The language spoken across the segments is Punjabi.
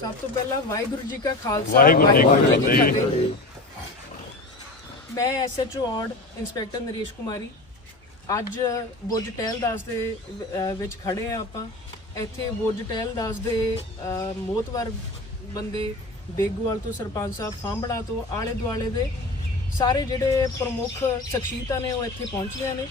ਸਭ ਤੋਂ ਪਹਿਲਾਂ ਵਾਹਿਗੁਰੂ ਜੀ ਕਾ ਖਾਲਸਾ ਵਾਹਿਗੁਰੂ ਜੀ ਕੀ ਫਤਿਹ। ਮੈਂ ਐਸਐਚਓ ਔਡ ਇੰਸਪੈਕਟਰ ਨਰੇਸ਼ ਕੁਮਾਰੀ। ਅੱਜ ਬੁਰਜ ਟਹਿਲਦਾਸ ਦੇ ਅਹ, ਵਿੱਚ ਖੜੇ ਆ ਆਪਾਂ। ਇੱਥੇ ਬੁਰਜ ਟਹਿਲਦਾਸ ਦੇ ਅਹ, ਮੋਹਤਵਰ ਬੰਦੇ ਬੇਗੂਵਾਲ ਤੋਂ ਸਰਪੰਚ ਸਾਹਿਬ ਫਾਂਬੜਾ ਤੋਂ ਆਲੇ ਦੁਆਲੇ ਦੇ ਸਾਰੇ ਜਿਹੜੇ ਪ੍ਰਮੁੱਖ ਸ਼ਖਸੀਅਤਾਂ ਨੇ ਉਹ ਇੱਥੇ ਪਹੁੰਚੀਆਂ ਨੇ।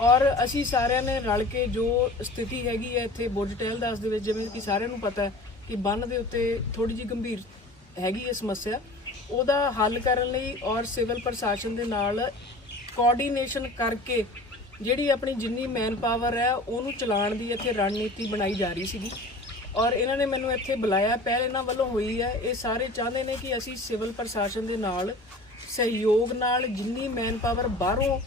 ਔਰ ਅਸੀਂ ਸਾਰਿਆਂ ਨੇ ਰਲ ਕੇ ਜੋ ਸਥਿਤੀ ਹੈਗੀ ਹੈ ਇੱਥੇ ਬੁਰਜ ਟਹਿਲਦਾਸ ਦੇ ਵਿੱਚ, ਜਿਵੇਂ ਕਿ ਸਾਰਿਆਂ ਨੂੰ ਪਤਾ ਹੈ ਕਿ ਬੰਨ ਦੇ ਉੱਤੇ ਥੋੜੀ ਜਿਹੀ ਗੰਭੀਰ ਹੈਗੀ ਹੈ ਸਮੱਸਿਆ, ਉਹਦਾ ਹੱਲ ਕਰਨ ਲਈ ਔਰ ਸਿਵਲ ਪ੍ਰਸ਼ਾਸਨ ਦੇ ਨਾਲ ਕੋਆਰਡੀਨੇਸ਼ਨ ਕਰਕੇ ਜਿਹੜੀ ਆਪਣੀ ਜਿੰਨੀ ਮੈਨ ਪਾਵਰ ਹੈ, ਉਹਨੂੰ ਚਲਾਉਣ ਦੀ ਇੱਥੇ ਰਣਨੀਤੀ ਬਣਾਈ ਜਾ ਰਹੀ ਸੀਗੀ। ਔਰ ਇਹਨਾਂ ਨੇ ਮੈਨੂੰ ਇੱਥੇ ਬੁਲਾਇਆ, ਪਹਿਲ ਇਹਨਾਂ ਵੱਲੋਂ ਹੋਈ ਹੈ, ਇਹ ਸਾਰੇ ਚਾਹੁੰਦੇ ਨੇ ਕਿ ਅਸੀਂ ਸਿਵਲ ਪ੍ਰਸ਼ਾਸਨ ਦੇ ਨਾਲ, ਸਹਿਯੋਗ ਨਾਲ ਜਿੰਨੀ ਮੈਨ ਪਾਵਰ ਬਾਹਰੋਂ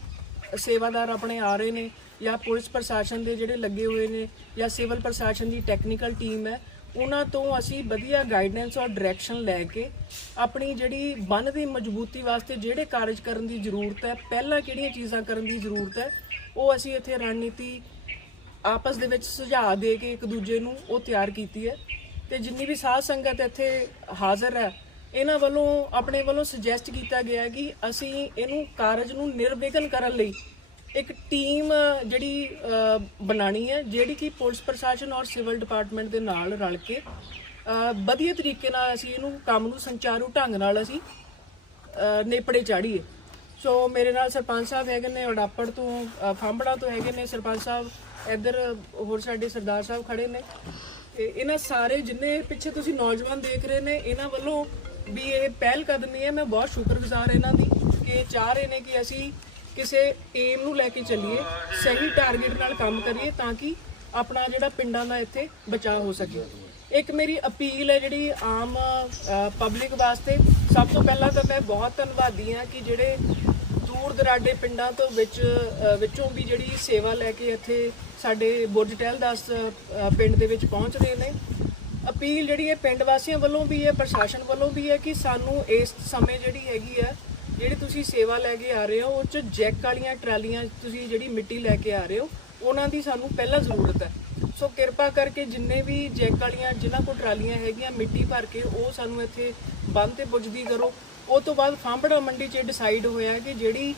ਸੇਵਾਦਾਰ ਆਪਣੇ ਆ ਰਹੇ ਨੇ ਜਾਂ ਪੁਲਿਸ ਪ੍ਰਸ਼ਾਸਨ ਦੇ ਜਿਹੜੇ ਲੱਗੇ ਹੋਏ ਨੇ ਜਾਂ ਸਿਵਲ ਪ੍ਰਸ਼ਾਸਨ ਦੀ ਟੈਕਨੀਕਲ ਟੀਮ ਹੈ, ਉਹਨਾਂ ਤੋਂ ਅਸੀਂ ਵਧੀਆ ਗਾਈਡੈਂਸ ਔਰ ਡਾਇਰੈਕਸ਼ਨ ਲੈ ਕੇ ਆਪਣੀ ਜਿਹੜੀ ਬੰਨ ਦੀ ਮਜ਼ਬੂਤੀ ਵਾਸਤੇ ਜਿਹੜੇ ਕਾਰਜ ਕਰਨ ਦੀ ਜ਼ਰੂਰਤ ਹੈ, ਪਹਿਲਾਂ ਕਿਹੜੀਆਂ ਚੀਜ਼ਾਂ ਕਰਨ ਦੀ ਜ਼ਰੂਰਤ ਹੈ, ਉਹ ਅਸੀਂ ਇੱਥੇ ਰਣਨੀਤੀ ਆਪਸ ਦੇ ਵਿੱਚ ਸੁਝਾਅ ਦੇ ਕੇ ਇੱਕ ਦੂਜੇ ਨੂੰ ਉਹ ਤਿਆਰ ਕੀਤੀ ਹੈ। ਤੇ ਜਿੰਨੀ ਵੀ ਸਾਧ ਸੰਗਤ ਇੱਥੇ ਹਾਜ਼ਰ ਹੈ ਇਹਨਾਂ ਵੱਲੋਂ ਆਪਣੇ ਵੱਲੋਂ ਸੁਜੈਸਟ ਕੀਤਾ ਗਿਆ ਕਿ ਅਸੀਂ ਇਹਨੂੰ ਕਾਰਜ ਨੂੰ ਨਿਰਵਿਘਨ ਕਰਨ ਲਈ ਇੱਕ ਟੀਮ ਜਿਹੜੀ ਅ, ਬਣਾਣੀ ਹੈ ਜਿਹੜੀ ਕਿ ਪੁਲਿਸ ਪ੍ਰਸ਼ਾਸਨ ਔਰ ਸਿਵਲ ਡਿਪਾਰਟਮੈਂਟ ਦੇ ਨਾਲ ਰਲ ਕੇ ਵਧੀਆ ਤਰੀਕੇ ਨਾਲ ਅਸੀਂ ਇਹਨੂੰ ਕੰਮ ਨੂੰ ਸੰਚਾਰੂ ਢੰਗ ਨਾਲ ਅਸੀਂ ਨੇਪੜੇ ਚਾੜੀਏ। ਸੋ ਮੇਰੇ ਨਾਲ ਸਰਪੰਚ ਸਾਹਿਬ ਹੈਗੇ ਨੇ ਉਡਾਪੜ ਤੋਂ ਫਾਂਬੜਾ ਤੋਂ ਹੈਗੇ ਨੇ ਸਰਪੰਚ ਸਾਹਿਬ। ਇੱਧਰ ਹੋਰ ਸਾਡੇ ਸਰਦਾਰ ਸਾਹਿਬ ਖੜੇ ਨੇ। ਤੇ ਇਹਨਾਂ ਸਾਰੇ ਜਿੰਨੇ ਪਿੱਛੇ ਤੁਸੀਂ ਨੌਜਵਾਨ ਦੇਖ ਰਹੇ ਨੇ ਇਹਨਾਂ ਵੱਲੋਂ ਵੀ ਇਹ ਪਹਿਲ ਕਦਮੀ ਹੈ। ਮੈਂ ਬਹੁਤ ਸ਼ੁਕਰਗੁਜ਼ਾਰ ਇਹਨਾਂ ਦੀ ਕਿ ਇਹ ਚਾਹ ਰਹੇ ਨੇ ਕਿ ਅਸੀਂ ਕਿਸੇ ਏਮ ਨੂੰ ਲੈ ਕੇ ਚੱਲੀਏ, ਸਹੀ ਟਾਰਗੇਟ ਨਾਲ ਕੰਮ ਕਰੀਏ ਤਾਂ ਕਿ ਆਪਣਾ ਜਿਹੜਾ ਪਿੰਡਾਂ ਦਾ ਇੱਥੇ ਬਚਾਅ ਹੋ ਸਕੇ। ਇੱਕ ਮੇਰੀ ਅਪੀਲ ਹੈ ਜਿਹੜੀ ਆਮ ਪਬਲਿਕ ਵਾਸਤੇ। ਸਭ ਤੋਂ ਪਹਿਲਾਂ ਤਾਂ ਮੈਂ ਬਹੁਤ ਧੰਨਵਾਦੀ ਹਾਂ ਕਿ ਜਿਹੜੇ ਦੂਰ ਦਰਾਡੇ ਪਿੰਡਾਂ ਤੋਂ ਵਿੱਚ ਵਿੱਚੋਂ ਵੀ ਜਿਹੜੀ ਸੇਵਾ ਲੈ ਕੇ ਇੱਥੇ ਸਾਡੇ ਬੁਰਜ ਟਹਿਲ ਦਾਸ ਪਿੰਡ ਦੇ ਵਿੱਚ ਪਹੁੰਚ ਰਹੇ ਨੇ। ਅਪੀਲ ਜਿਹੜੀ ਹੈ ਪਿੰਡ ਵਾਸੀਆਂ ਵੱਲੋਂ ਵੀ ਹੈ, ਪ੍ਰਸ਼ਾਸਨ ਵੱਲੋਂ ਵੀ ਹੈ ਕਿ ਸਾਨੂੰ ਇਸ ਸਮੇਂ ਜਿਹੜੀ ਹੈਗੀ ਹੈ ਜਿਹੜੀ ਤੁਸੀਂ ਸੇਵਾ ਲੈ ਕੇ ਆ ਰਹੇ ਹੋ, ਉਹ ਚ ਜੈਕ ਵਾਲੀਆਂ ਟਰਾਲੀਆਂ ਤੁਸੀਂ ਜਿਹੜੀ ਮਿੱਟੀ ਲੈ ਕੇ ਆ ਰਹੇ ਹੋ, ਉਹਨਾਂ ਦੀ ਸਾਨੂੰ ਪਹਿਲਾਂ ਜ਼ਰੂਰਤ ਹੈ। ਸੋ ਕਿਰਪਾ ਕਰਕੇ ਜਿੰਨੇ ਵੀ ਜੈਕ ਵਾਲੀਆਂ, ਜਿਨ੍ਹਾਂ ਕੋਲ ਟਰਾਲੀਆਂ ਹੈਗੀਆਂ ਮਿੱਟੀ ਭਰ ਕੇ, ਉਹ ਸਾਨੂੰ ਇੱਥੇ ਬੰਦ ਤੇ ਪੁੱਜਦੀ ਕਰੋ। ਉਹ ਤੋਂ ਬਾਅਦ ਫਾਂਬੜਾ ਮੰਡੀ 'ਚ ਡਿਸਾਈਡ ਹੋਇਆ ਕਿ ਜਿਹੜੀ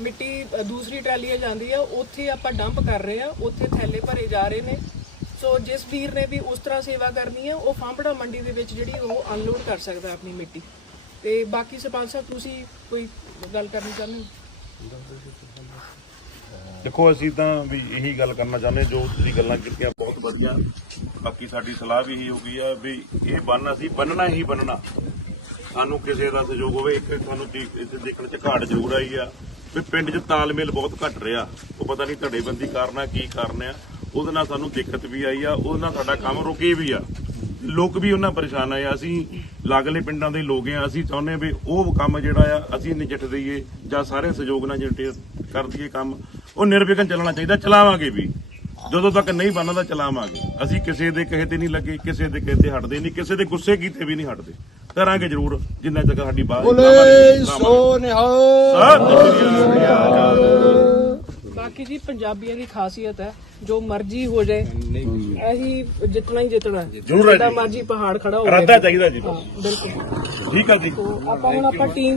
ਮਿੱਟੀ ਦੂਸਰੀ ਟਰਾਲੀਆਂ ਜਾਂਦੀ ਆ, ਉੱਥੇ ਆਪਾਂ ਡੰਪ ਕਰ ਰਹੇ ਆ, ਉੱਥੇ ਥੈਲੇ ਭਰੇ ਜਾ ਰਹੇ ਨੇ। ਸੋ ਜਿਸ ਵੀਰ ਨੇ ਵੀ ਉਸ ਤਰ੍ਹਾਂ ਸੇਵਾ ਕਰਨੀ ਹੈ, ਉਹ ਫਾਂਬੜਾ ਮੰਡੀ ਦੇ ਵਿੱਚ ਜਿਹੜੀ ਉਹ ਅਨਲੋਡ ਕਰ ਸਕਦਾ ਆਪਣੀ ਮਿੱਟੀ। ਤੇ ਬਾਕੀ ਸਰਪੰਚ ਸਾਹਿਬ, ਤੁਸੀਂ ਕੋਈ ਗੱਲ ਕਰਨੀ ਚਾਹੁੰਦੇ ਹੋ? ਦੇਖੋ, ਅਸੀਂ ਤਾਂ ਵੀ ਇਹੀ ਗੱਲ ਕਰਨਾ ਚਾਹੁੰਦੇ ਜੋ ਤੁਸੀਂ ਗੱਲਾਂ ਕੀਤੀਆਂ ਬਹੁਤ ਵਧੀਆ। ਬਾਕੀ ਸਾਡੀ ਸਲਾਹ ਵੀ ਇਹੀ ਹੋ ਗਈ ਆ ਵੀ ਇਹ ਬੰਨ ਅਸੀਂ ਬੰਨਣਾ ਹੀ ਬੰਨਣਾ। ਸਾਨੂੰ ਕਿਸੇ ਦਾ ਸਹਿਯੋਗ ਹੋਵੇ, ਇੱਕ ਤੁਹਾਨੂੰ ਇੱਥੇ ਦੇਖਣ ਚ ਘਾਟ ਜ਼ਰੂਰ ਆਈ ਆ। ਵੀ ਪਿੰਡ 'ਚ ਤਾਲਮੇਲ ਬਹੁਤ ਘਟ ਰਿਹਾ। ਉਹ ਪਤਾ ਨਹੀਂ ਧੜੇਬੰਦੀ ਕਾਰਨ ਆ, ਕੀ ਕਾਰਨ ਆ। ਉਹਦੇ ਨਾਲ ਸਾਨੂੰ ਦਿੱਕਤ ਵੀ ਆਈ ਆ ਉਹਦੇ ਨਾਲ ਸਾਡਾ ਕੰਮ ਰੁਕੀ ਵੀ ਆ। ਲੋਕ ਵੀ ਉਹਨਾਂ ਪਰੇਸ਼ਾਨ ਆ। ਅਸੀਂ ਲਾਗਲੇ ਪਿੰਡਾਂ ਦੇ ਲੋਕ ਆ ਅਸੀਂ ਚਾਹੁੰਦੇ ਵੀ ਉਹ ਕੰਮ ਜਿਹੜਾ ਆ ਅਸੀਂ ਨਜਿੱਠ ਦਈਏ ਜਾਂ ਸਾਰੇ ਸਹਿਯੋਗ ਨਾਲ ਜਿਹੜੇ ਕਰ ਦਈਏ ਕੰਮ ਉਹ ਨਿਰਵਿਘਨ ਚੱਲਣਾ ਚਾਹੀਦਾ ਚਲਾਵਾਂਗੇ ਵੀ। ਜਦੋਂ ਤੱਕ ਨਹੀਂ ਬਣਦਾ ਚਲਾਵਾਂਗੇ। ਅਸੀਂ ਕਿਸੇ ਦੇ ਕਹੇ ਤੇ ਨਹੀਂ ਲੱਗੇ ਕਿਸੇ ਦੇ ਕਹੇ ਤੇ ਹਟਦੇ ਨਹੀਂ ਕਿਸੇ ਦੇ ਗੁੱਸੇ ਕੀਤੇ ਵੀ ਨਹੀਂ ਹਟਦੇ। ਕਰਾਂਗੇ ਜ਼ਰੂਰ ਜਿੰਨਾ ਤੱਕ ਸਾਡੀ ਬਾਤ ਬੋਲੇ ਸੋ ਨਿਹਾਲ। ਬਾਕੀ ਜੀ ਪੰਜਾਬੀਆਂ ਦੀ ਖਾਸੀਅਤ ਹੈ ਜੋ ਮਰਜ਼ੀ ਹੋ ਜਾਏ ਅਸੀਂ ਜਿੱਤਣਾ ਹੀ ਜਿੱਤਣਾ ਹੈ। ਜ਼ਰੂਰ ਹੈ ਜਿੱਦਾਂ ਜੀ। ਮਰਜ਼ੀ ਪਹਾੜ ਖੜਾ ਹੋ ਇਰਾਦਾ ਚਾਹੀਦਾ ਜੀ ਹਾਂ ਬਿਲਕੁਲ ਠੀਕ ਆ ਜੀ ਆਪਾਂ ਹੁਣ ਆਪਾਂ ਟੀਮ